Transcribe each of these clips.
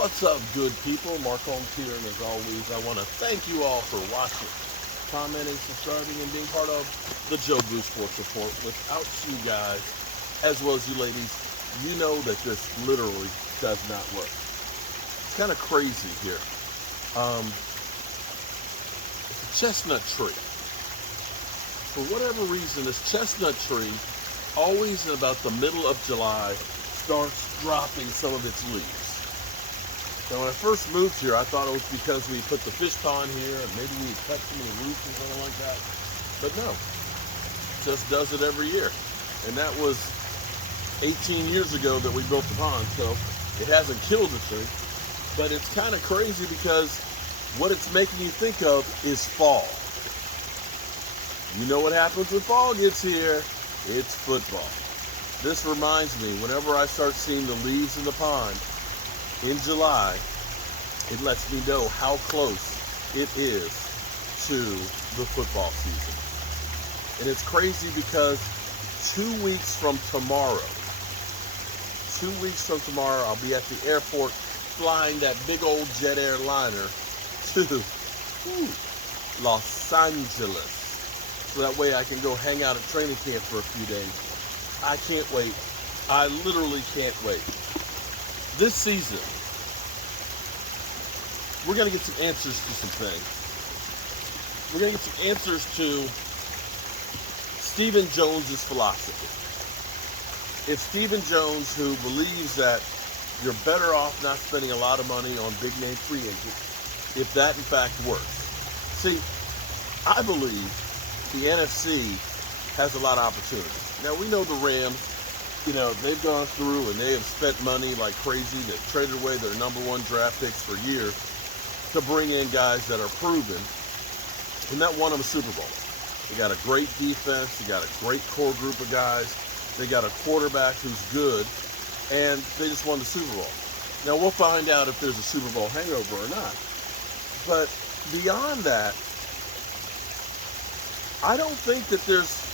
What's up, good people? Mark Holmes here, and as always, I want to thank you all for watching, commenting, subscribing, and being part of the Joe Blue Sports Report. Without you guys, as well as you ladies, you know that this literally does not work. It's kind of crazy here. It's a chestnut tree. For whatever reason, this chestnut tree, always in about the middle of July, starts dropping some of its leaves. Now, when I first moved here, I thought it was because we put the fish pond here and maybe we cut some of the roots or something like that. But no, it just does it every year. And that was 18 years ago that we built the pond, so it hasn't killed the tree. But it's kind of crazy because what it's making you think of is fall. You know what happens when fall gets here? It's football. This reminds me, whenever I start seeing the leaves in the pond, in July, it lets me know how close it is to the football season. And it's crazy because 2 weeks from tomorrow, I'll be at the airport flying that big old jet airliner to Los Angeles. So that way I can go hang out at training camp for a few days. I can't wait. I literally can't wait. This season, we're going to get some answers to some things. We're going to get some answers to Stephen Jones's philosophy. It's Stephen Jones who believes that you're better off not spending a lot of money on big name free agents if that in fact works. See, I believe the NFC has a lot of opportunities. Now, we know the Rams, they've gone through and they have spent money like crazy. They've traded away their number one draft picks for years to bring in guys that are proven, and that won them a Super Bowl. They got a great defense. They got a great core group of guys. They got a quarterback who's good, and they just won the Super Bowl. Now, we'll find out if there's a Super Bowl hangover or not. But beyond that, I don't think that there's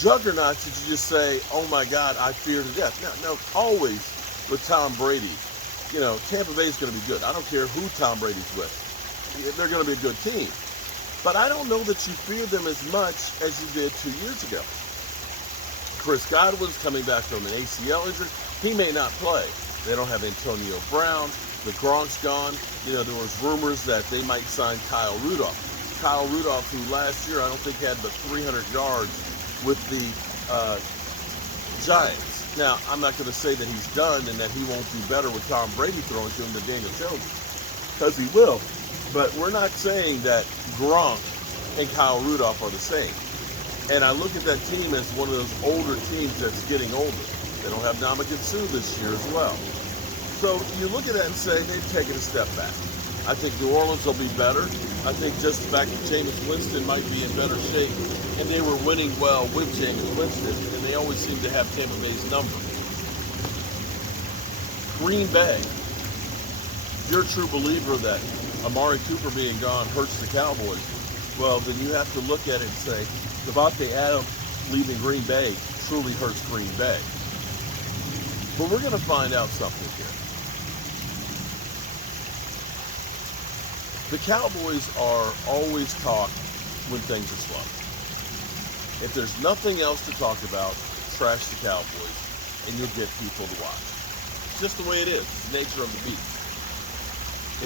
juggernauts that you just say, oh my God, I fear to death. No, always with Tom Brady, Tampa Bay is going to be good. I don't care who Tom Brady's with. They're going to be a good team. But I don't know that you fear them as much as you did 2 years ago. Chris Godwin's coming back from an ACL injury. He may not play. They don't have Antonio Brown. The Gronk's gone. There was rumors that they might sign Kyle Rudolph. Kyle Rudolph, who last year I don't think had but 300 yards with the Giants. Now, I'm not going to say that he's done and that he won't do better with Tom Brady throwing to him than Daniel Jones, because he will. But we're not saying that Gronk and Kyle Rudolph are the same. And I look at that team as one of those older teams that's getting older. They don't have Ndamukong Suh this year as well. So you look at that and say they've taken a step back. I think New Orleans will be better. I think just the fact that Jameis Winston might be in better shape, and they were winning well with Jameis Winston, and they always seem to have Tampa Bay's number. Green Bay, if you're a true believer that Amari Cooper being gone hurts the Cowboys, well, then you have to look at it and say, Devontae Adams leaving Green Bay truly hurts Green Bay. But we're going to find out something here. The Cowboys are always talked when things are slow. If there's nothing else to talk about, trash the Cowboys, and you'll get people to watch. It's just the way it is. It's the nature of the beast.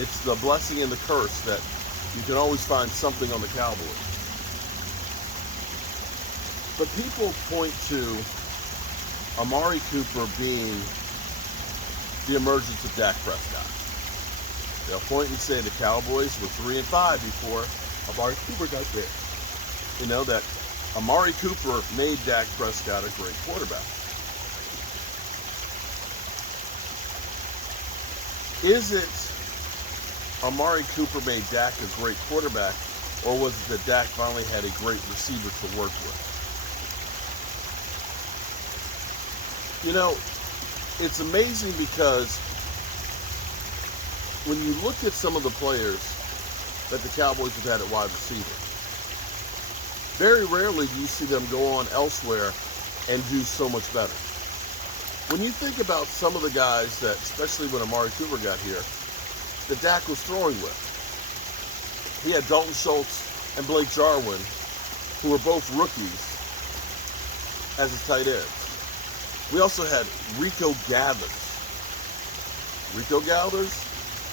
It's the blessing and the curse that you can always find something on the Cowboys. But people point to Amari Cooper being the emergence of Dak Prescott. They'll point and say the Cowboys were 3-5 before Amari Cooper got there. That Amari Cooper made Dak Prescott a great quarterback. Is it Amari Cooper made Dak a great quarterback, or was it that Dak finally had a great receiver to work with? It's amazing because when you look at some of the players that the Cowboys have had at wide receiver, very rarely do you see them go on elsewhere and do so much better. When you think about some of the guys that, especially when Amari Cooper got here, that Dak was throwing with, he had Dalton Schultz and Blake Jarwin, who were both rookies, as his tight ends. We also had Rico Gathers,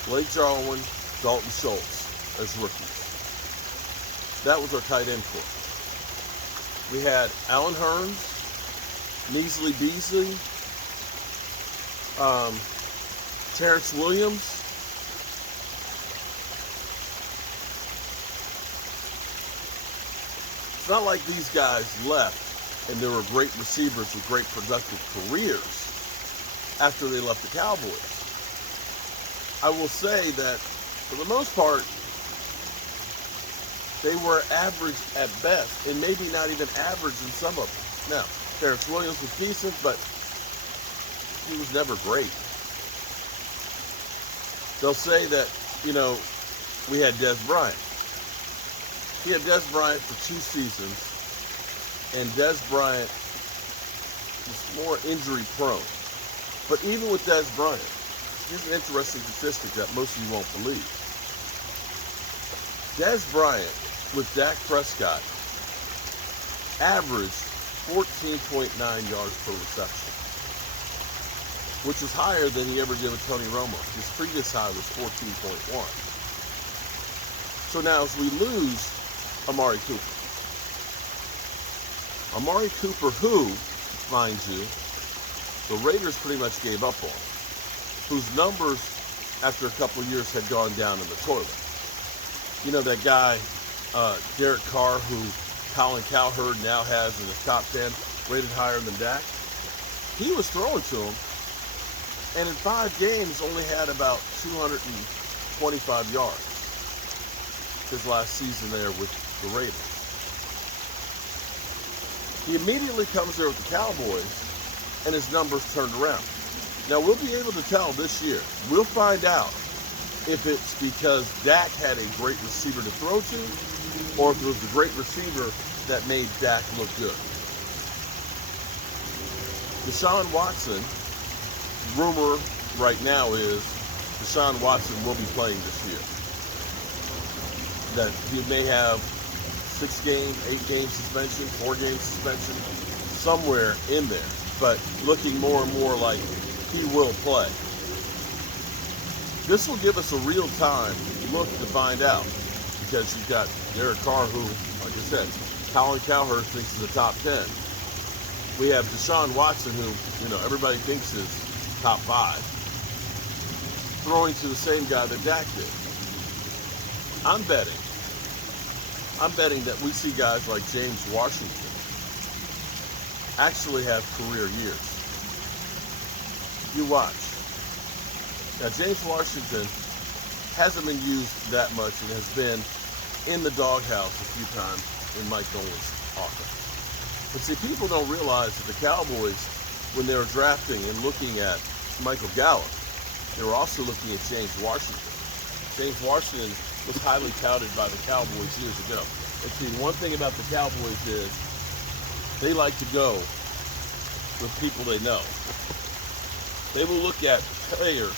Blake Jarwin, Dalton Schultz as rookies. That was our tight end core. We had Allen Hurns, Measley Beasley, Terrence Williams, it's not like these guys left and they were great receivers with great productive careers after they left the Cowboys. I will say that for the most part, they were average at best, and maybe not even average in some of them. Now, Terrence Williams was decent, but he was never great. They'll say that, we had Des Bryant. He had Des Bryant for 2 seasons, and Des Bryant was more injury prone. But even with Des Bryant, here's an interesting statistic that most of you won't believe. Des Bryant with Dak Prescott averaged 14.9 yards per reception, which was higher than he ever did with Tony Romo. His previous high was 14.1. So now as we lose Amari Cooper, who, mind you, the Raiders pretty much gave up on, whose numbers after a couple of years had gone down in the toilet. You know that guy, Derek Carr, who Colin Cowherd now has in his top 10, rated higher than Dak? He was throwing to him, and in 5 games only had about 225 yards his last season there with the Raiders. He immediately comes there with the Cowboys, and his numbers turned around. Now, we'll be able to tell this year. We'll find out if it's because Dak had a great receiver to throw to, or if it was the great receiver that made Dak look good. Deshaun Watson, rumor right now is Deshaun Watson will be playing this year. That he may have 6-game, 8-game suspension, 4-game suspension, somewhere in there, but looking more and more like he will play. This will give us a real-time look to find out, because you've got Derek Carr, who, like I said, Colin Cowherd thinks is a top 10. We have Deshaun Watson, who, everybody thinks is top 5, throwing to the same guy that Dak did. I'm betting that we see guys like James Washington actually have career years. You watch. Now, James Washington hasn't been used that much and has been in the doghouse a few times in Mike Nolan's offense. But see, people don't realize that the Cowboys, when they were drafting and looking at Michael Gallup, they were also looking at James Washington. James Washington was highly touted by the Cowboys years ago. And see, one thing about the Cowboys is they like to go with people they know. They will look at players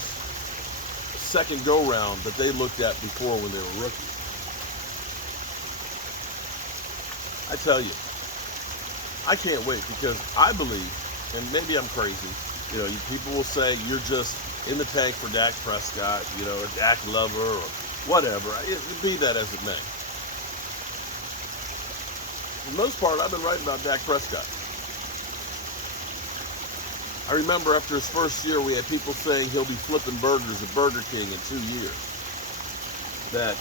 second go-round that they looked at before when they were rookies. I tell you, I can't wait, because I believe, and maybe I'm crazy, people will say you're just in the tank for Dak Prescott, a Dak lover or whatever. Be that as it may. For the most part, I've been right about Dak Prescott. I remember after his first year, we had people saying he'll be flipping burgers at Burger King in 2 years. That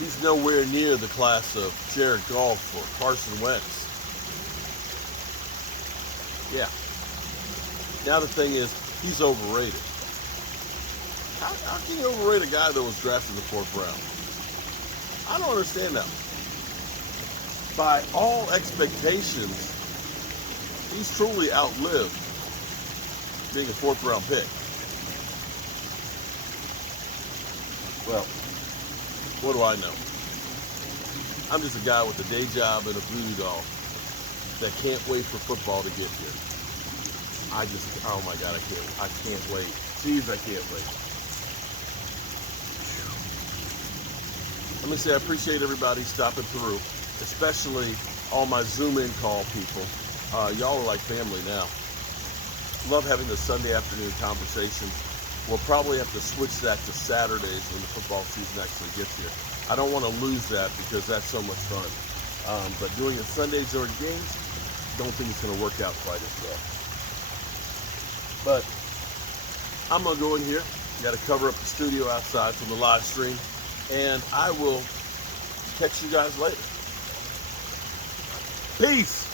he's nowhere near the class of Jared Goff or Carson Wentz. Yeah. Now the thing is, he's overrated. How can you overrate a guy that was drafted in the 4th round? I don't understand that. By all expectations, he's truly outlived being a 4th round pick. Well, what do I know? I'm just a guy with a day job and a voodoo doll that can't wait for football to get here. Oh my God, I can't wait. Jeez, I can't wait. Let me say I appreciate everybody stopping through, especially all my Zoom in call people. Y'all are like family now. Love having the Sunday afternoon conversations. We'll probably have to switch that to Saturdays when the football season actually gets here. I don't want to lose that because that's so much fun. But doing it Sundays during games, don't think it's going to work out quite as well. But I'm going to go in here. Got to cover up the studio outside from the live stream. And I will catch you guys later. Peace.